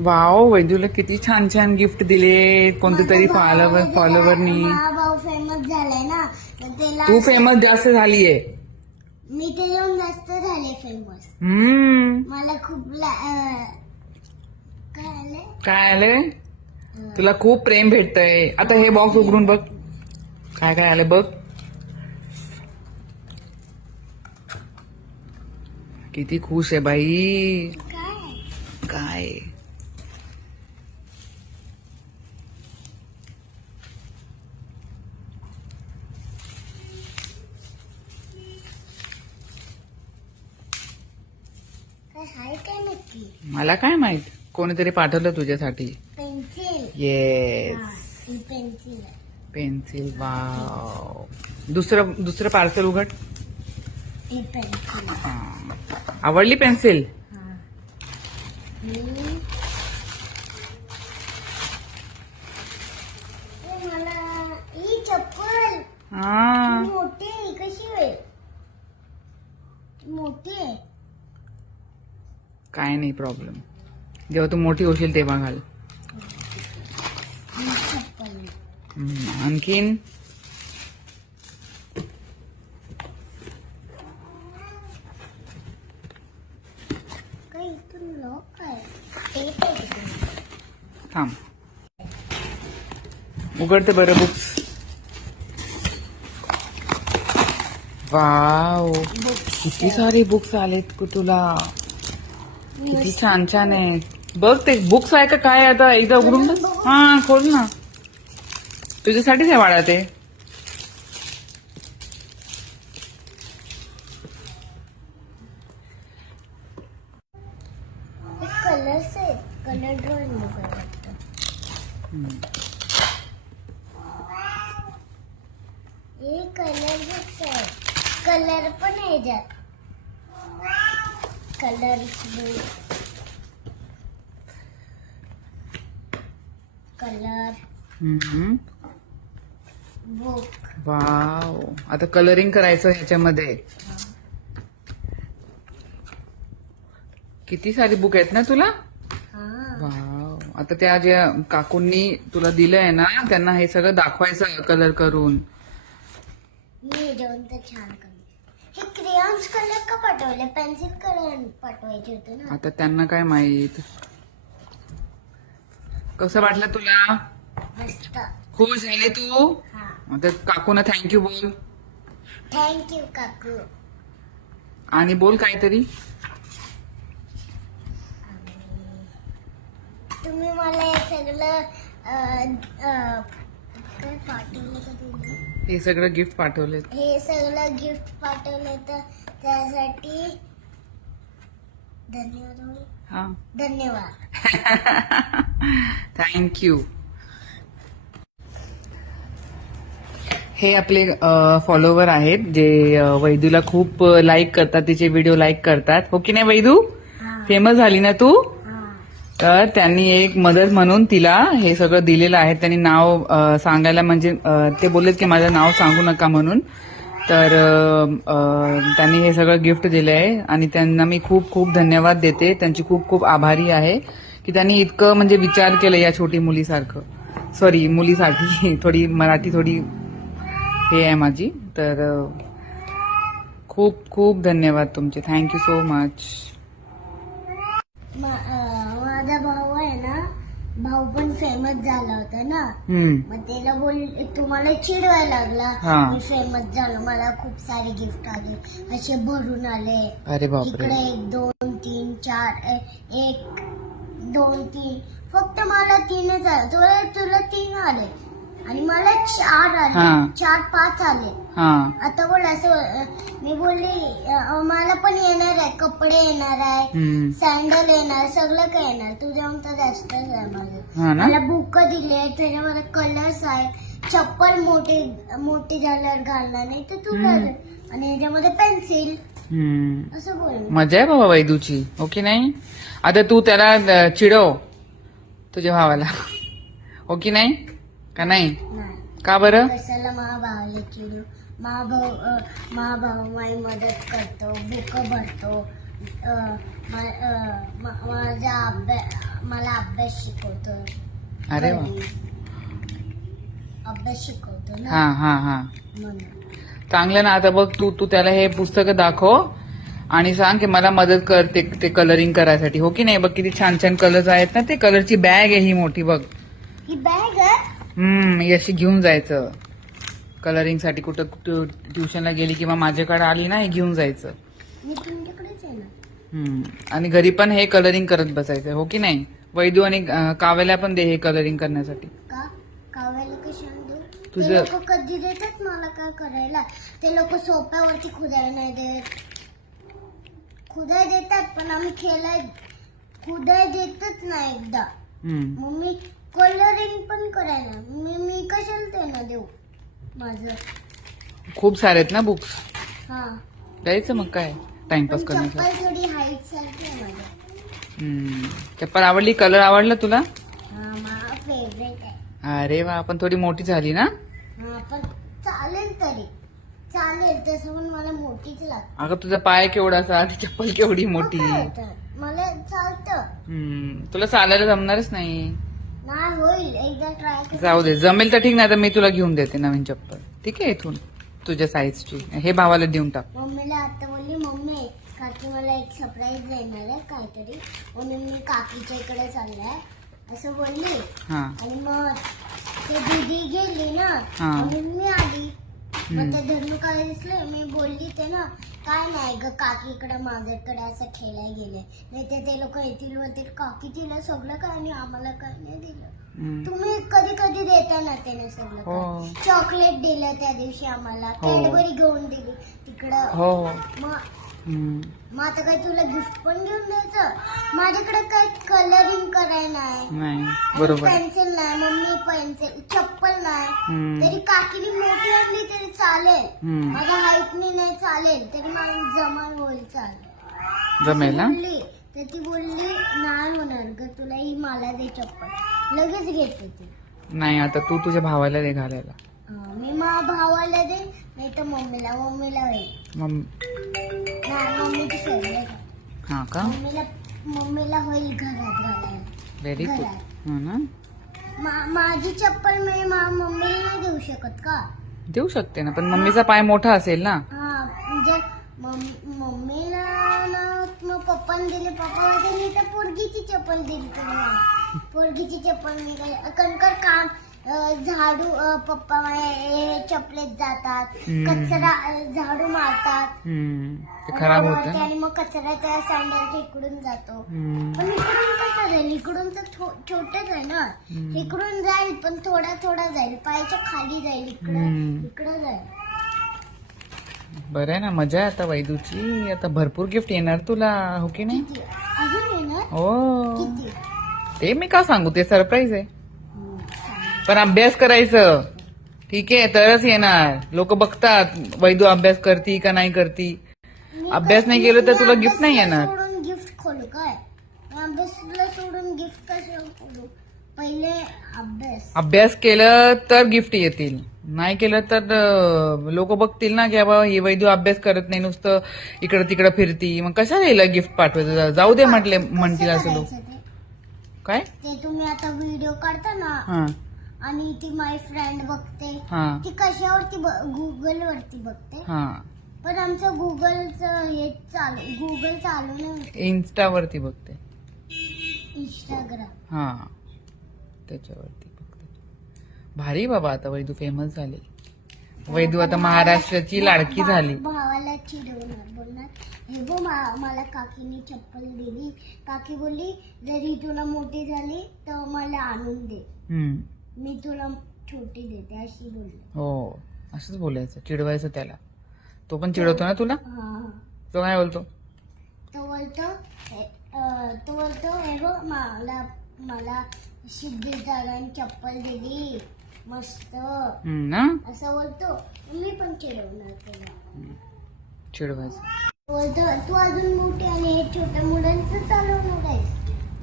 Wow, वैदूला किती छान छान गिफ्ट दिले कोणते तरी फॉलोवरनी. भाऊ फेमस झालाय ना, तर त्याला तू फेमस जास्त झालीये. मी त्याच्याहून जास्त झाले फेमस. मला खूप काय आलंय, काय आले? तुला खूप प्रेम भेटतंय. आता हे बॉक्स उघडून बघ काय काय आले बघ. किती खुश आहे बाई. काय काय काय आहे काय नक्की. मला काय माहित, कोणीतरी पाठवलं तुझ्यासाठी. पेन्सिल. येस, ही पेन्सिल आहे. पेन्सिल. वाव, दुसरं पार्सल उघड. ही पेन्सिल. आवडली पेन्सिल? मला ही चप्पल हा, मोठी आहे, कशी होईल? मोठी आहे. काय नाही प्रॉब्लेम. जेव्हा तू मोठी होशील तेव्हा घाल. ही चप्पल आणखीन काय इथून लॉक आहे. टेप आहे तिथे. थांब, उघडते बरं बुक्स. वाव, किती सारे बुक्स आलेत तुला. किती छान छान आहे बघ. ते बुक्स आहे का काय? आता एकदा उघडून बघ. हा, खोल ना. तुझ्यासाठीच आहे बाळा ते. कलर्स आहेत. कलर ड्रॉइंग बुक आहे वाटतं. हे कलर बुक्स आहे. कलर पण आहे याच्यात. Colour book, colour book. Wow, आता कलरिंग करायचं ह्याच्यामध्ये. किती सारी बुक आहेत ना तुला. वाव, आता त्या ज्या काकूंनी तुला दिलंय ना, त्यांना हे सगळं दाखवायचं कलर करून. मी जेवण तर छान कलर. हे क्रेयॉन्स कलर का पाठवले? पेन्सिल कलर पाठवायचे होते ना. आता त्यांना काय माहित. कसं वाटलं तुला? मस्त. खुश झाली तू? हा, आता काकूना थँक्यू बोल. थँक्यू काकू. आणि बोल काहीतरी. तुम्ही मला हे सगळं काय पाठवलं का तुम्ही? हे सगळं गिफ्ट पाठवले. हे सगळं गिफ्ट पाठवलं, तर त्यासाठी धन्यवाद. हा, धन्यवाद. थँक्यू. हे आपले फॉलोवर आहेत जे वैदूला खूप लाईक करतात, तिचे व्हिडिओ लाईक करतात. हो की नाही वैदू? फेमस झाली ना तू. तर त्यांनी एक मदत म्हणून तिला हे सगळं दिलेलं आहे. त्यांनी नाव सांगायला, म्हणजे ते बोललेत की माझं नाव सांगू नका म्हणून. तर त्यांनी हे सगळं गिफ्ट दिलं आहे आणि त्यांना मी खूप खूप धन्यवाद देते. त्यांची खूप खूप आभारी आहे की त्यांनी इतकं म्हणजे विचार केलं या छोटी मुलीसारखं. सॉरी, मुलीसाठी. थोडी मराठी थोडी हे आहे माझी. तर खूप खूप धन्यवाद तुमचे. Thank you so much. माझा भाऊ आहे ना, भाऊ पण फेमस झाला होता ना. मग त्याला तुम्हाला चिडवायला लागला. मी फेमस झालो, मला खूप सारे गिफ्ट आले, असे भरून आले. अरे बापरे. इकडे 1 2 3 4 1 2 3. फक्त मला 3च आले. तुला 3 आले आणि मला 4 आले. 4 5 आले. आता बोल असं. मी बोलली मला पण येणार आहे, कपडे येणार आहे, सँडल येणार, सगळं काय येणार. तुझ्याहून तर जास्तच आहे माझं. मला बुक दिले, त्याच्यामध्ये कलर्स आहेत. चप्पल मोठी झाल्यावर घालणार नाही तर तुला. आणि याच्यामध्ये पेन्सिल. असं बोल. मजा आहे बाबा वैदूची. हो की नाही? आता तू त्याला चिडव, तुझ्या भावाला. हो की नाही? का नाही? का बरं? कशाला महाभावाला चिडू? महाभाव माझी मदत करतो, बुक भरतो, मला अभ्यास शिकवतो. अरे वा. अभ्यास शिकवतो ना हा हा हा म्हणून. चांगलं ना. आता बघ तू तू त्याला हे पुस्तक दाखव आणि सांग की मला मदत कर ते कलरिंग करायसाठी, हो की नाही. बघ किती छान छान कलर्स आहेत ना. ते कलरची बॅग आहे ही मोठी बघ. ही बॅग आहे. ही अशी घेऊन जायचं कलरिंग साठी. कुठं कुठं ट्युशनला गेली किंवा माझ्याकडे आली ना, हे घेऊन जायचं. मी तुमच्याकडेच आहे ना. आणि घरी पण हे कलरिंग करत बसायचं, हो की नाही. वैदू आणि काव्याला पण दे हे कलरिंग करण्यासाठी. का काव्याला कशाला देऊ? ते तुझं लोक कधी देतात मला काय करायला? ते लोक सोप्यावरती खुदाय नाही देत. खुदाय देतात पण आम्ही खुदाय देतच नाही एकदा. मग मी कलरिंग पण करायला मी कशाला त्यांना देऊ? माझं खूप सारे आहेत ना बुक्स. हा द्यायचं मग काय टाइमपास करण्यासाठी. चप्पल थोडी हाईट सारखी आहे माझ्या. चप्पल आवडली, कलर आवडला तुला? हा माझा फेवरेट आहे. अरे वा, पण थोडी मोठी झाली ना. हा पण चालेल चालेल तसं पण मला मोठीच लागते. अगं तुझा पाय केवढासा, ती चप्पल केवढी मोठी. मग काय होतं? मला चालतं. तुला चालायला जमणारच नाही. नाही होईल एकदा ट्राय. जाऊ दे, जमेल तर ठीक, नाही तर मी तुला घेऊन देते नवीन चप्पल. ठीक आहे, इथून तुझ्या साईजची. हे भावाला देऊन टाक. मम्मीला आता बोलली मम्मी काकी मला एक सरप्राईज देणार आहे काहीतरी, म्हणून मी काकीच्या इकडे चाललाय असं बोलली. हा आणि मग ते दीदी गेली ना हा. म्हणून मी आली. मग ते धरणू काय दिसले, मी बोलली ते ना काय नाही ग काकीकडे माझ्याकडे असं खेळायला गेले, नाही ते लोक येतील बोलतील काकी तिला सगळं काय आणि आम्हाला काय नाही दिलं. तुम्ही कधी कधी देता ना त्याने सगळं काय. चॉकलेट दिलं त्या दिवशी आम्हाला, कॅडबरी घेऊन दिली तिकडं. मग आता काय तुला गिफ्ट पण घेऊन द्यायचं? माझ्याकडे काय कलरिंग करायला नाही, बरोबर. पेन्सिल नाही, मम्मी पेन्सिल, चप्पल नाही. तरी काकीने मोठी आणली तरी चालेल, माझ्या हाईटने नाही चालेल तरी मला जमा होईल, चालेल जमेल ना. तर ती बोलली नाही होणार ग तुला, ही मला दे चप्पल. लगेच घेते ती. नाही आता तू तुझ्या भावाला दे घालायला. मी माझ्या भावाला दे नाही तर मम्मीला होईल. नाही मम्मीची फेवरेट आहे. हा का. मम्मीला होईल घरात घालायला. Very good. हो ना. माझी चप्पल मी मम्मीला नाही देऊ शकत का? देऊ शकते ना, पण मम्मीचा पाय मोठा असेल ना. हा म्हणजे मम्मीला ना मग पप्पाने दिले, पप्पा मी तर पोरगीची चप्पल दिली तुम्हाला. पोरगीची चप्पल मी काय कणकर काम झाडू पप्पा चपलेत जातात, कचरा झाडू मारतात, ते खराब होतं आणि मग कचरा त्या सँडलच्या इकडून जातो. पण इकडून कसं जाईल? इकडून तर छोटच आहे ना. इकडून जाईल पण थोडा थोडा जाईल, पायाच्या खाली जाईल, इकडं जाईल. बरं आहे ना, मजा आहे आता वैदूची. आता भरपूर गिफ्ट येणार तुला, हो की नाही. अजून येणार हो, किती? ते मी का सांगू, ते सरप्राईज आहे. पण अभ्यास करायचं, ठीक आहे, तरच येणार. लोक बघतात वैदू अभ्यास करती का नाही करती. अभ्यास नाही केलं तर तुला गिफ्ट नाही येणार. सोडून गिफ्ट खोलू काय? अभ्यासला सोडून गिफ्ट कसं खोलू? पहिले अभ्यास केलं तर गिफ्ट येतील, नाही केलं तर लोक बघतील ना की बाबा ही वैदू अभ्यास करत नाही, नुसतं इकडं तिकडं फिरती, मग कशाला हिला गिफ्ट पाठवायचं. जाऊ दे म्हणतील असं लोक. काय ते तुम्ही आता व्हिडिओ काढता ना आणि ती माय फ्रेंड बघते, ती कशावरती गुगल वरती बघते. पण आमचं गुगलचं हे गुगल चालू नाही, इन्स्टावरती बघते. इंस्टाग्राम त्याच्यावरती बघते. भारी बाबा, आता वैदू फेमस झाली. वैदू आता महाराष्ट्राची लाडकी झाली. भावाला चिडवणार, बोलणार हे बो मला काकीने चप्पल दिली, काकी बोलली जरी तुला मोठी झाली तर मला आणून दे, मी तुला छोटी देते अशी बोलली. हो, असंच बोलायचं, चिडवायचं त्याला. तो पण चिडवतो ना तुला. तो काय बोलतो? तो बोलतो हे बो मला सिद्धी दादाने चप्पल दिली मस्त ना, असं बोलतो. मी पण चिडवणार त्याला, चिडवायचं. बोलतो तू अजून मोठी आणि हे छोट्या मुलांचं चालवणार आहे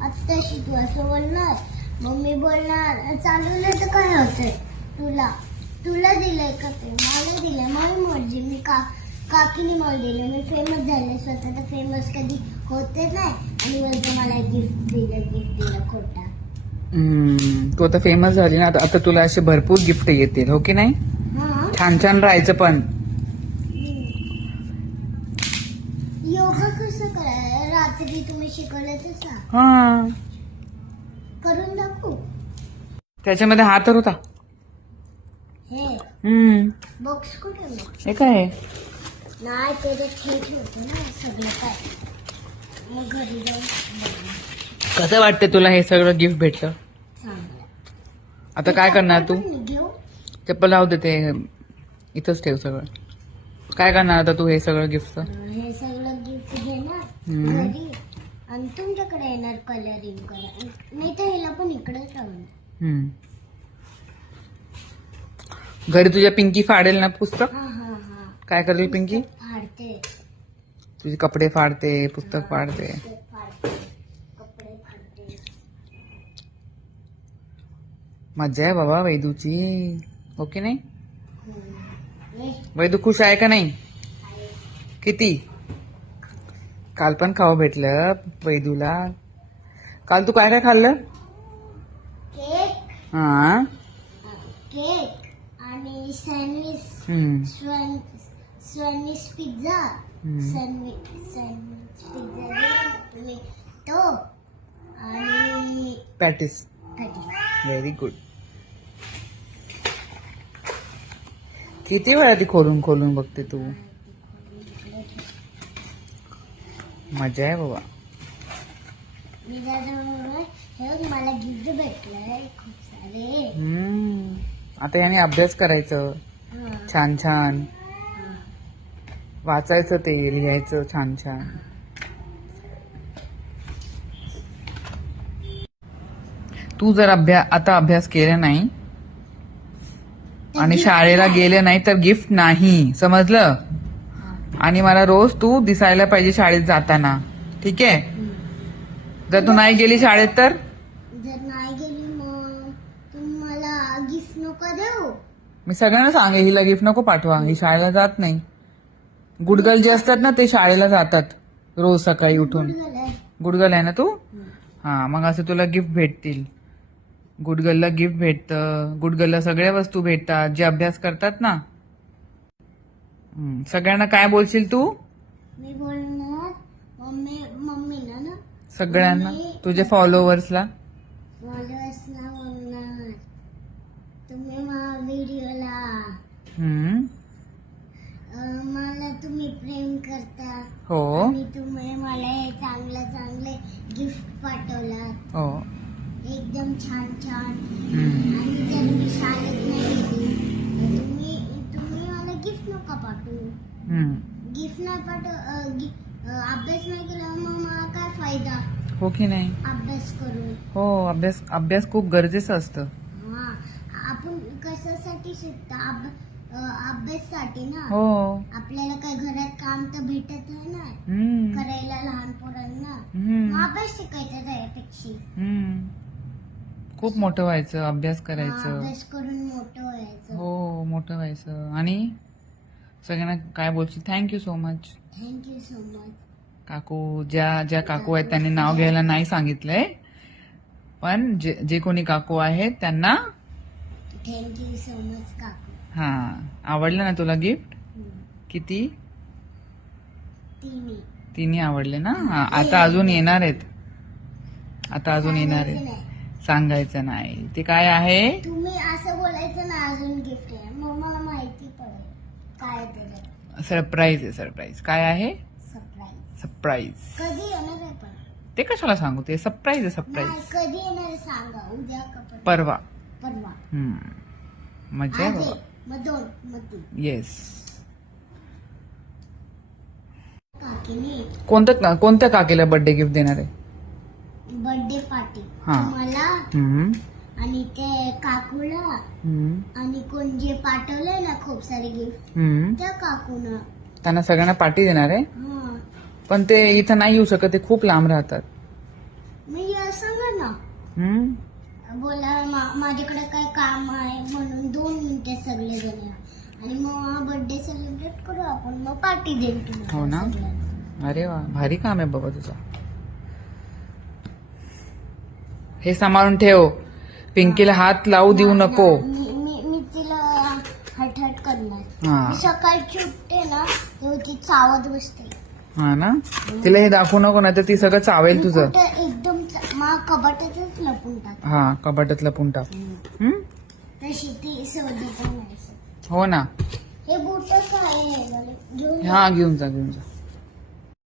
आत्ताशी, तू असं बोलणार. मम्मी बोलणार चालवलं तर काय होतंय, तुला दिलंय का ते? मला दिलंय, माझी मर्जी, मी काकीने मला दिलं, मी फेमस झाले. स्वतः तर फेमस कधी होते नाही आणि बोलतो मला गिफ्ट दिलं खोटा. तू आता फेमस झाली ना, आता तुला असे भरपूर गिफ्ट येतील, हो की नाही? हा छान छान राहायचं पण. योगा कसं करायला रात्री तुम्ही शिकवलं तसा हा, करून दाखवू. त्याच्यामध्ये हा तर होता. हे बॉक्स कुठे मग? हे काय आहे? नाही त्याच्यात ठेवतो ना सगळं काय, मग घरी जाऊन बघू. कसं वाटतं तुला हे सगळं गिफ्ट भेटलं? चांगलं. आता काय करणार तू? मी घेऊ. चप्पल लावू दे, ते इथंच ठेव सगळं. काय करणार आता तू हे सगळं गिफ्ट? हे सगळं गिफ्ट घेणार घरी आणि तुमच्याकडे येणार कलरिंग करा, नाही तर ह्याला पण इकडेच ठेवणार. घरी तुझ्या पिंकी फाडेल ना पुस्तक? हा हा हा. काय करेल पिंकी? फाडते. तुझे कपडे फाडते, पुस्तक फाडते. फाडते कपडे फाडते. मजा आहे बाबा वैदूची, हो की नाही? हे, वैदू खुश आहे का नाही? किती? काल पण खाऊ भेटलं वैदूला. काल तू काय काय खाल्लं? केक हा. केक आणि sandwich, sandwich pizza, sandwich pizza तुम्ही तो आणि पॅटीस. पॅटीस. Very good. किती वेळा ती खोलून खोलून बघते तू. मजा आहे बाबा. मी दादा हे मला गिफ्ट भेटलंय खूप सारे. आता याने अभ्यास करायचं हा, छान छान, हा. वाचायचं, ते लिहायचं छान छान. तू जर आता अभ्यास केला नाही आणि शाळेला गेले नाही तर गिफ्ट नाही, समजलं? आणि मला रोज तू दिसायला पाहिजे शाळेत जाताना, ठीक आहे? जर तू नाही गेली शाळेत तर जर नाही गेली मग तुम्ही मला गिफ्ट नको देऊ. मी सगळ्यांना सांगे हिला गिफ्ट नको पाठवा, ही शाळेला जात नाही. गुडगल जे असतात ना ते शाळेला जातात रोज सकाळी उठून. गुडगल आहे ना तू? हा, मग असं तुला गिफ्ट भेटतील. गुडगलला गिफ्ट भेटतं, गुडगलला सगळ्या वस्तू भेटतात जे अभ्यास करतात ना. सगळ्यांना काय बोलशील तू? मी बोलणार मम्मीला ना, सगळ्यांना, तुझे फॉलोअर्सला. फॉलोअर्सला बोलणार तुम्ही माझ्या व्हिडिओला मला तुम्ही प्रेम करता. हो आणि तुम्ही मला हे चांगले गिफ्ट पाठवला, हो. एकदम छान छान. आणि जर मी शाळेत नाही गेली तर तुम्ही मला गिफ्ट नका पाठवू. गिफ्ट नाही अभ्यास नाही केला मग मला काय फायदा? हो की नाही? अभ्यास करून. हो, अभ्यास खूप गरजेचं असतं. हा, आपण कशासाठी शिकता? अभ्याससाठी ना. हो. आपल्याला काय घरात काम तर भेटत आहे ना करायला लहान पोरांना, मग अभ्यास शिकायचा त्यापेक्षा. खूप मोठं व्हायचं, अभ्यास करायचं. अभ्यास करून मोठं व्हायचं. हो, मोठं व्हायचं. आणि सगळ्यांना काय बोलशील? Thank you so much. Thank you so much. काकू, ज्या काकू आहेत त्यांनी नाव घ्यायला नाही सांगितलंय, पण जे कोणी काकू आहेत त्यांना थँक्यू सो मच काकू. हा, आवडलं ना तुला गिफ्ट? किती? तिन्ही आवडले ना? हा, आता अजून येणार आहेत. सांगायचं नाही. ते काय आहे? तुम्ही असं बोलायचं ना अजून गिफ्ट आहे, मग मला माहिती पडेल काय ते. सरप्राईज आहे, सरप्राईज. काय आहे? सरप्राईज. कधी येणार आहे पण? ते कशाला सांगू? ते सरप्राईज आहे, सरप्राईज. कधी येणार आहे सांगा. उद्या का परवा. परवा. मजा आहे बाबा. मग 2 मग 3. येस. काकीने कोणत्या काकीला बर्थडे गिफ्ट देणार आहे? बर्थडे पार्टी हा. मला आणि ते काकूला आणि कोण जे पाठवलंय ना खूप सारे गिफ्ट त्या काकूना. त्यांना सगळ्यांना पार्टी देणार आहे? हा. पण ते इथं नाही येऊ शकत, ते खूप लांब राहतात. मी सांगा ना, बोला माझ्याकडे काय काम आहे म्हणून 2 मिनिटं सगळे जण आणि मग बर्थडे सेलिब्रेट करू आपण, मग पार्टी देईन तुम्हाला. हो ना? अरे वा, भारी काम आहे बाबा तुझं. हे सांभाळून ठेव. पिंकीला हात लावू देऊ नको. मी तिला हट करणार. हा मी सकाळची उठते ना तेव्हा ती चावत बसते. हा ना, तिला हे दाखवू नको ना तर ती सगळं चावेल तुझं. कुठं एकदम कपाटातच लपून टाक. हा कपाटात लपून टाक. हं? तशी ती सवय पण नाही. हो ना. हे बूट काय आहे? घेऊन हा घेऊन जा घेऊन जा.